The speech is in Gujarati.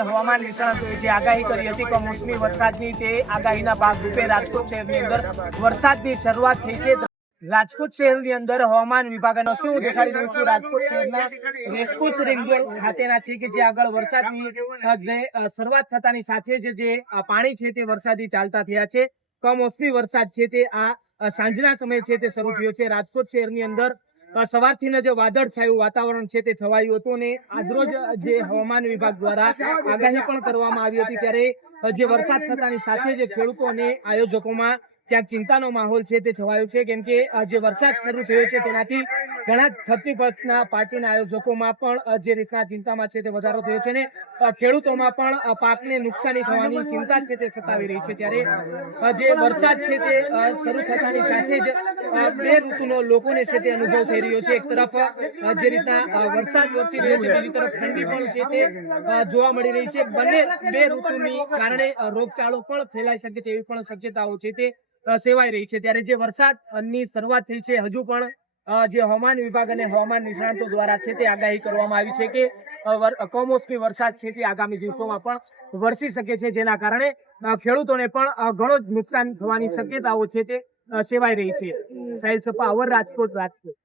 હવામાન નિષ્ણાતોએ જે આગાહી કરી હતી કમોસમી વરસાદની તે આગાહીના ભાગરૂપે રાજકોટ શહેરની અંદર વરસાદની શરૂઆત થઈ છે. રાજકોટ શહેરની અંદર હવામાન વિભાગ શું દેખાડી રહ્યું છું? રાજકોટ શહેરના રેસકોસ રિંગ ખાતેના છે કે જે આગળ વરસાદની શરૂઆત થતાની સાથે જ જે પાણી છે તે વરસાદી ચાલતા થયા છે. કમોસમી વરસાદ છે તે આ સાંજના સમયે છે તે શરૂ થયો છે. રાજકોટ શહેરની અંદર સવારથી જે વાદળ છાયું વાતાવરણ છે તે છવાયું હતું અને આજરોજ જે હવામાન વિભાગ દ્વારા આગાહી પણ કરવામાં આવી હતી ત્યારે જે વરસાદ થતાની સાથે જે ખેડૂતો અને આયોજકોમાં ત્યાં ચિંતાનો માહોલ છે તે છવાયો છે. કેમ કે જે વરસાદ શરૂ થયો છે તેનાથી ઘણા થતી પક્ષના પાર્ટીના આયોજકોમાં પણ જે રીતના ચિંતામાં છે તે વધારો થયો છે ને ખેડૂતોમાં પણ પાકને નુકસાની થવાની ચિંતા છે તે સતાવી રહી છે ત્યારે જે વરસાદ છે તે શરૂ થતાની સાથે જ બે ઋતુનો લોકોને છે તે અનુભવ થઈ રહ્યો છે. એક તરફ જે રીતના વરસાદ વરસી રહ્યો છે, બીજી તરફ ઠંડી પણ છે તે જોવા મળી રહી છે. બંને બે ઋતુની કારણે રોગચાળો પણ ફેલાઈ શકે તેવી પણ શક્યતાઓ છે તે સેવાઈ રહી છે. ત્યારે જે વરસાદની શરૂઆત થઈ છે, હજુ પણ જે હવામાન વિભાગ અને હવામાન નિષ્ણાંતો દ્વારા છે તે આગાહી કરવામાં આવી છે કે કમોસમી વરસાદ છે તે આગામી દિવસોમાં પણ વરસી શકે છે, જેના કારણે ખેડૂતોને પણ ઘણો જ નુકસાન થવાની શક્યતાઓ છે તે સેવાઈ રહી છે. સાહિલ સપા અવર રાજકોટ રાજકોટ.